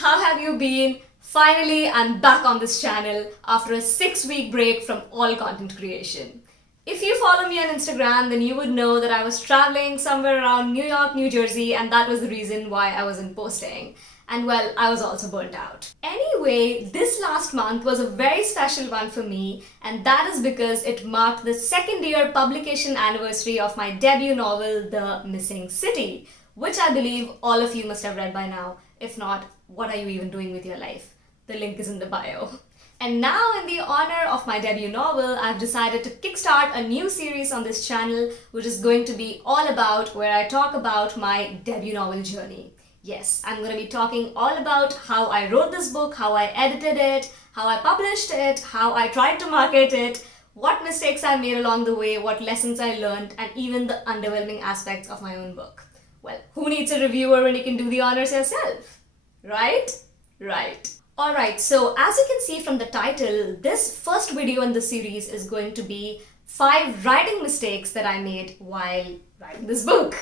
how have you been? Finally, I'm back on this channel after a 6-week break from all content creation. If you follow me on Instagram, then you would know that I was traveling somewhere around New York, New Jersey, and that was the reason why I wasn't posting. And well, I was also burnt out. Anyway, this last month was a very special one for me, and that is because it marked the second year publication anniversary of my debut novel, The Missing City, which I believe all of you must have read by now. If not, what are you even doing with your life? The link is in the bio. And now, in the honor of my debut novel, I've decided to kickstart a new series on this channel, which is going to be all about where I talk about my debut novel journey. Yes, I'm going to be talking all about how I wrote this book, how I edited it, how I published it, how I tried to market it, what mistakes I made along the way, what lessons I learned, and even the underwhelming aspects of my own book. Well, who needs a reviewer when you can do the honors yourself? Right? Right. Alright, so as you can see from the title, this first video in the series is going to be 5 writing mistakes that I made while writing this book.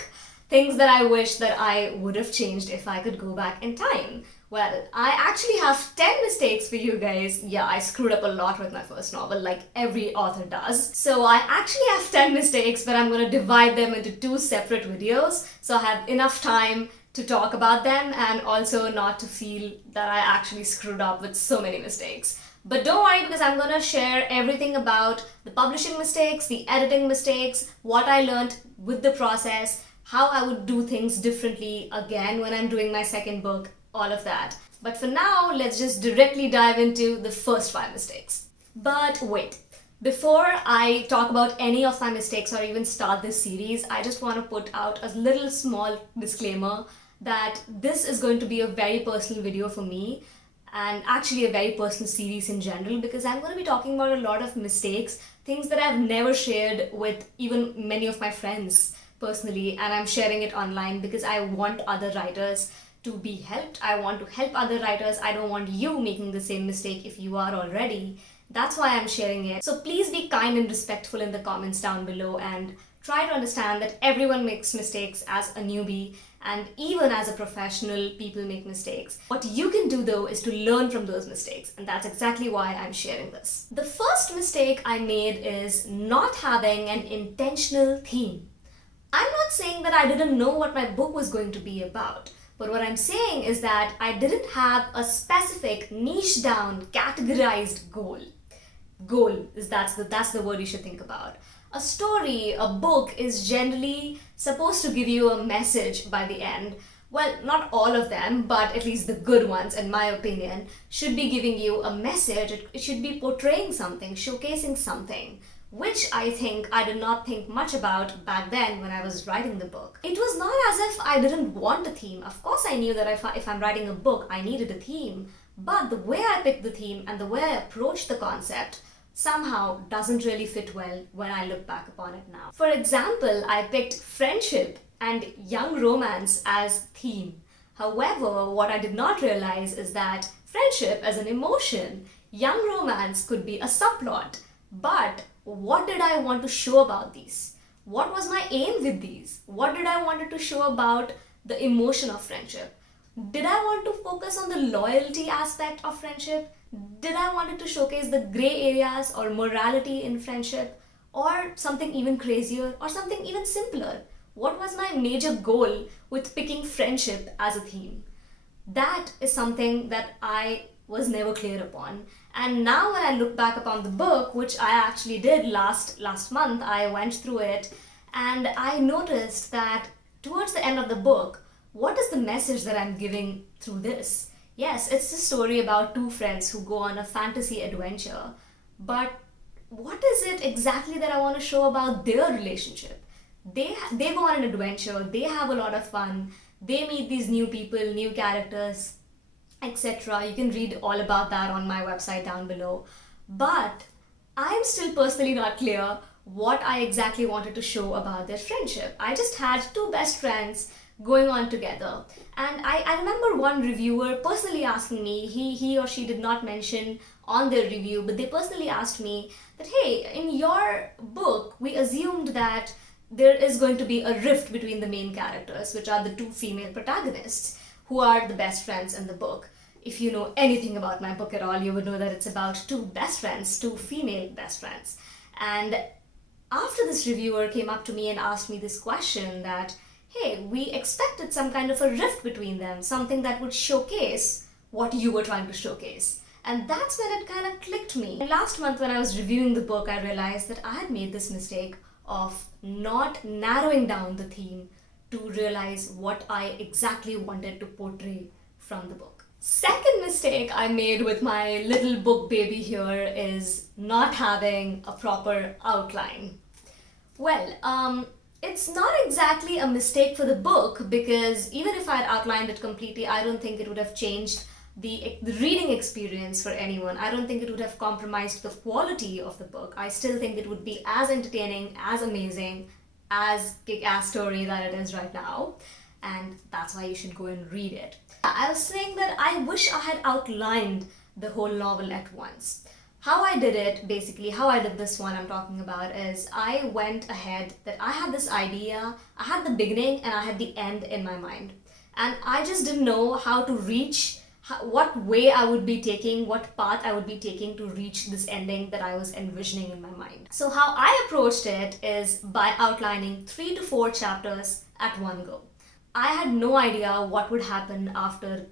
Things that I wish that I would have changed if I could go back in time. Well, I actually have 10 mistakes for you guys. Yeah, I screwed up a lot with my first novel, like every author does. So I actually have 10 mistakes, but I'm going to divide them into 2 separate videos, so I have enough time to talk about them and also not to feel that I actually screwed up with so many mistakes. But don't worry, because I'm going to share everything about the publishing mistakes, the editing mistakes, what I learned with the process, how I would do things differently again when I'm doing my second book, all of that. But for now, let's just directly dive into the first 5 mistakes. But wait, before I talk about any of my mistakes or even start this series, I just want to put out a little small disclaimer that this is going to be a very personal video for me, and actually a very personal series in general, because I'm going to be talking about a lot of mistakes, things that I've never shared with even many of my friends personally, and I'm sharing it online because I want other writers to be helped. I want to help other writers. I don't want you making the same mistake if you are already. That's why I'm sharing it. So please be kind and respectful in the comments down below and try to understand that everyone makes mistakes as a newbie, and even as a professional, people make mistakes. What you can do though is to learn from those mistakes, and that's exactly why I'm sharing this. The first mistake I made is not having an intentional theme. I'm not saying that I didn't know what my book was going to be about, but what I'm saying is that I didn't have a specific niche down, categorized goal. That's the word you should think about. A story, a book is generally supposed to give you a message by the end. Well, not all of them, but at least the good ones, in my opinion, should be giving you a message. It should be portraying something, showcasing something, which I think I did not think much about back then when I was writing the book. It was not as if I didn't want a theme. Of course I knew that if I'm writing a book, I needed a theme, but the way I picked the theme and the way I approached the concept somehow doesn't really fit well when I look back upon it now. For example, I picked friendship and young romance as theme. However, what I did not realize is that friendship as an emotion, young romance could be a subplot. But what did I want to show about these? What was my aim with these? What did I wanted to show about the emotion of friendship? Did I want to focus on the loyalty aspect of friendship? Did I wanted to showcase the gray areas or morality in friendship, or something even crazier, or something even simpler? What was my major goal with picking friendship as a theme? That is something that I was never clear upon. And now when I look back upon the book, which I actually did last month, I went through it and I noticed that towards the end of the book, what is the message that I'm giving through this? Yes, it's a story about 2 friends who go on a fantasy adventure, but what is it exactly that I want to show about their relationship? They go on an adventure, they have a lot of fun, they meet these new people, new characters, etc. You can read all about that on my website down below. But I'm still personally not clear what I exactly wanted to show about their friendship. I just had 2 best friends going on together. And I remember one reviewer personally asking me, he or she did not mention on their review, but they personally asked me that, hey, in your book, we assumed that there is going to be a rift between the main characters, which are the 2 female protagonists, who are the best friends in the book. if you know anything about my book at all, you would know that it's about two best friends, two female best friends. And after this reviewer came up to me and asked me this question that, hey, we expected some kind of a rift between them, something that would showcase what you were trying to showcase. And that's when it kind of clicked me. Last month when I was reviewing the book, I realized that I had made this mistake of not narrowing down the theme to realize what I exactly wanted to portray from the book. Second mistake I made with my little book baby here is not having a proper outline. Well, it's not exactly a mistake for the book, because even if I had outlined it completely, I don't think it would have changed the reading experience for anyone. I don't think it would have compromised the quality of the book. I still think it would be as entertaining, as amazing, as kick-ass story that it is right now. And that's why you should go and read it. I was saying that I wish I had outlined the whole novel at once. How I did it, basically, how I did this one I'm talking about, is I went ahead that I had this idea, I had the beginning and I had the end in my mind. And I just didn't know how to reach, what way I would be taking, what path I would be taking to reach this ending that I was envisioning in my mind. So how I approached it is by outlining 3 to 4 chapters at one go. I had no idea what would happen after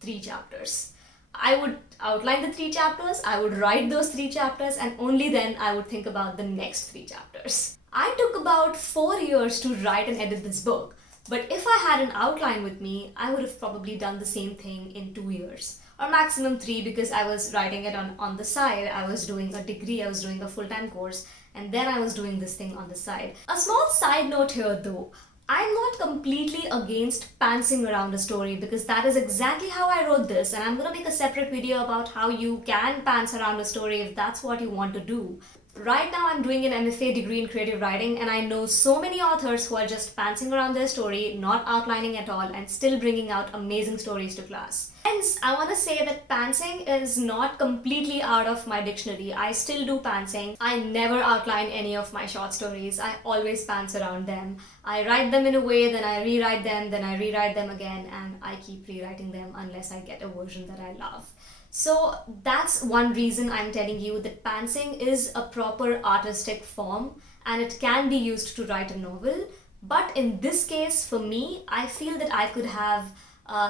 3 chapters. I would outline the 3 chapters, I would write those 3 chapters, and only then I would think about the next 3 chapters. I took about 4 years to write and edit this book, but if I had an outline with me, I would have probably done the same thing in 2 years, or maximum 3, because I was writing it on the side. I was doing a degree, I was doing a full-time course, and then I was doing this thing on the side. A small side note here though, I'm not completely against pantsing around a story, because that is exactly how I wrote this, and I'm gonna make a separate video about how you can pants around a story if that's what you want to do. Right now I'm doing an MFA degree in creative writing, and I know so many authors who are just pantsing around their story, not outlining at all, and still bringing out amazing stories to class. Hence, I want to say that pantsing is not completely out of my dictionary. I still do pantsing. I never outline any of my short stories. I always pants around them. I write them in a way, then I rewrite them, then I rewrite them again, and I keep rewriting them unless I get a version that I love. So that's one reason I'm telling you that pantsing is a proper artistic form and it can be used to write a novel. But in this case, for me, I feel that I could have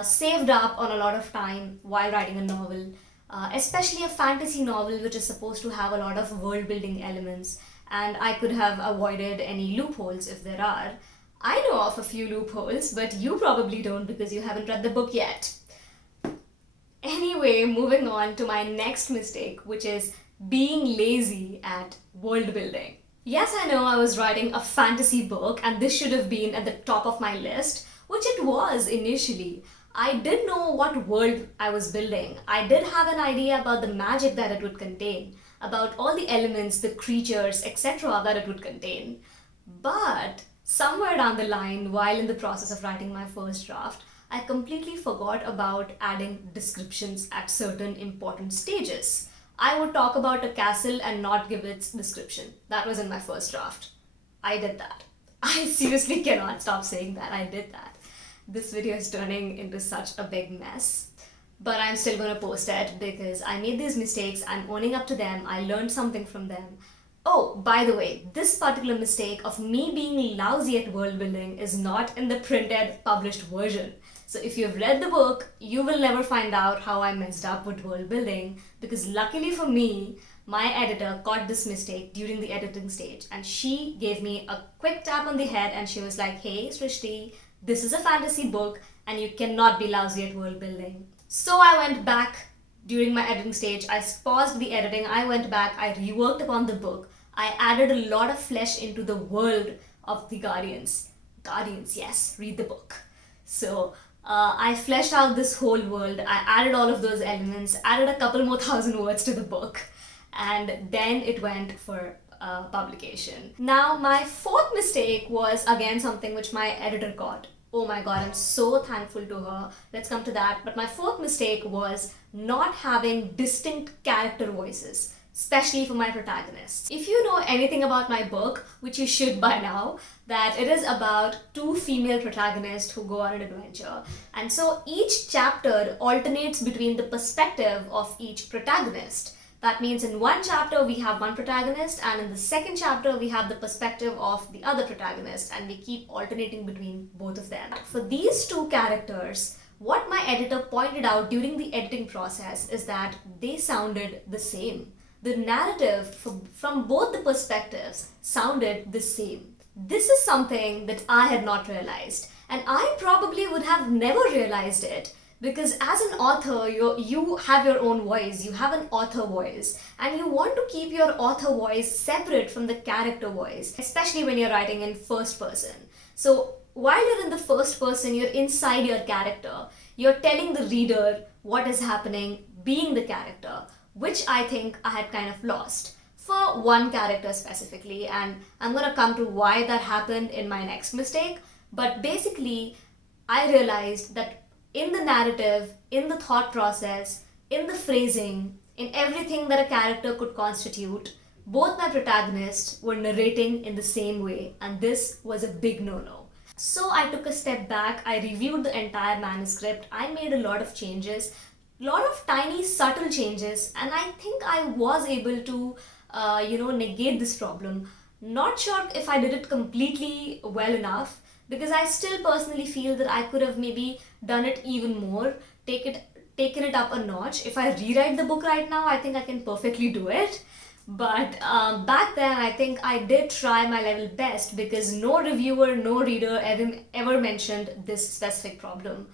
saved up on a lot of time while writing a novel, especially a fantasy novel which is supposed to have a lot of world building elements, and I could have avoided any loopholes if there are. I know of a few loopholes, but you probably don't because you haven't read the book yet. Anyway, moving on to my next mistake, which is being lazy at world building. Yes, I know I was writing a fantasy book and this should have been at the top of my list, which it was initially. I did know what world I was building. I did have an idea about the magic that it would contain, about all the elements, the creatures, etc. that it would contain. But somewhere down the line, while in the process of writing my first draft, I completely forgot about adding descriptions at certain important stages. I would talk about a castle and not give its description. That was in my first draft. I did that. I seriously cannot stop saying that. I did that. This video is turning into such a big mess. But I'm still going to post it because I made these mistakes. I'm owning up to them. I learned something from them. Oh, by the way, this particular mistake of me being lousy at world building is not in the printed published version. So if you've read the book, you will never find out how I messed up with world building, because luckily for me, my editor caught this mistake during the editing stage and she gave me a quick tap on the head and she was like, hey Srishti, this is a fantasy book and you cannot be lousy at world building. So I went back during my editing stage, I paused the editing, I went back, I reworked upon the book, I added a lot of flesh into the world of the Guardians. Guardians, yes, read the book. So I fleshed out this whole world, I added all of those elements, added a couple more 1,000 words to the book, and then it went for publication. Now my fourth mistake was again something which my editor caught. Oh my god, I'm so thankful to her. Let's come to that. But my fourth mistake was not having distinct character voices. especially for my protagonists. If you know anything about my book, which you should by now, that it is about two female protagonists who go on an adventure. And so each chapter alternates between the perspective of each protagonist. That means in one chapter we have one protagonist, and in the second chapter we have the perspective of the other protagonist, and we keep alternating between both of them. For these two characters, what my editor pointed out during the editing process is that they sounded the same. The narrative from both the perspectives sounded the same. This is something that I had not realized, and I probably would have never realized it, because as an author, you have your own voice, you have an author voice, and you want to keep your author voice separate from the character voice, especially when you're writing in first person. So while you're in the first person, you're inside your character, you're telling the reader what is happening, being the character, which I think I had kind of lost for one character specifically, and I'm gonna come to why that happened in my next mistake. But basically, I realized that in the narrative, in the thought process, in the phrasing, in everything that a character could constitute, both my protagonists were narrating in the same way, and this was a big no-no. So I took a step back, I reviewed the entire manuscript, I made a lot of changes, a lot of tiny subtle changes, and I think I was able to negate this problem. Not sure if I did it completely well enough, because I still personally feel that I could have maybe done it even more, taken it up a notch. If I rewrite the book right now, I think I can perfectly do it. But back then, I think I did try my level best, because no reviewer, no reader ever mentioned this specific problem.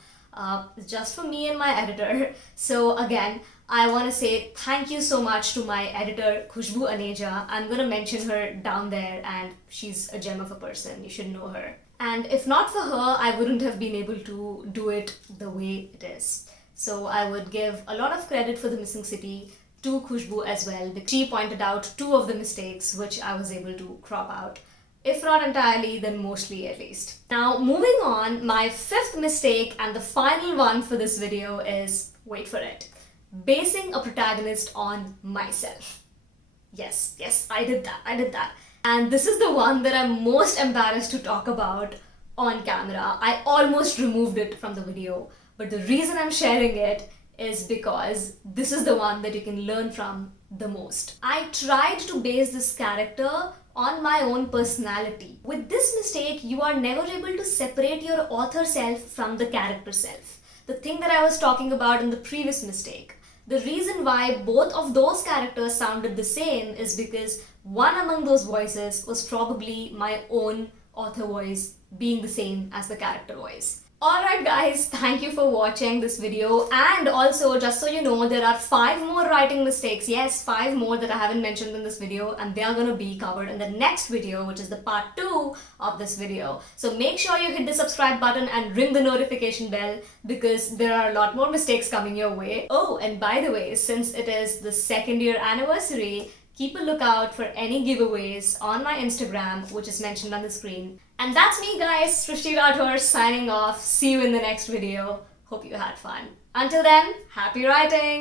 Just for me and my editor. So again, I want to say thank you so much to my editor, Khushboo Aneja. I'm going to mention her down there, and she's a gem of a person. You should know her. And if not for her, I wouldn't have been able to do it the way it is. So I would give a lot of credit for the missing city to Khushboo as well, because she pointed out two of the mistakes which I was able to crop out. If not entirely, then mostly at least. Now, moving on, my fifth mistake and the final one for this video is, wait for it, basing a protagonist on myself. Yes, I did that. And this is the one that I'm most embarrassed to talk about on camera. I almost removed it from the video, but the reason I'm sharing it is because this is the one that you can learn from the most. I tried to base this character on my own personality. With this mistake, you are never able to separate your author self from the character self. The thing that I was talking about in the previous mistake. The reason why both of those characters sounded the same is because one among those voices was probably my own author voice being the same as the character voice. Alright guys, thank you for watching this video, and also just so you know, there are 5 more writing mistakes, yes, 5 more that I haven't mentioned in this video, and they are going to be covered in the next video, which is the part 2 of this video. So make sure you hit the subscribe button and ring the notification bell, because there are a lot more mistakes coming your way. Oh, and by the way, since it is the 2nd year anniversary, keep a lookout for any giveaways on my Instagram, which is mentioned on the screen. And that's me guys, Srishti Rathour signing off. See you in the next video. Hope you had fun. Until then, happy writing!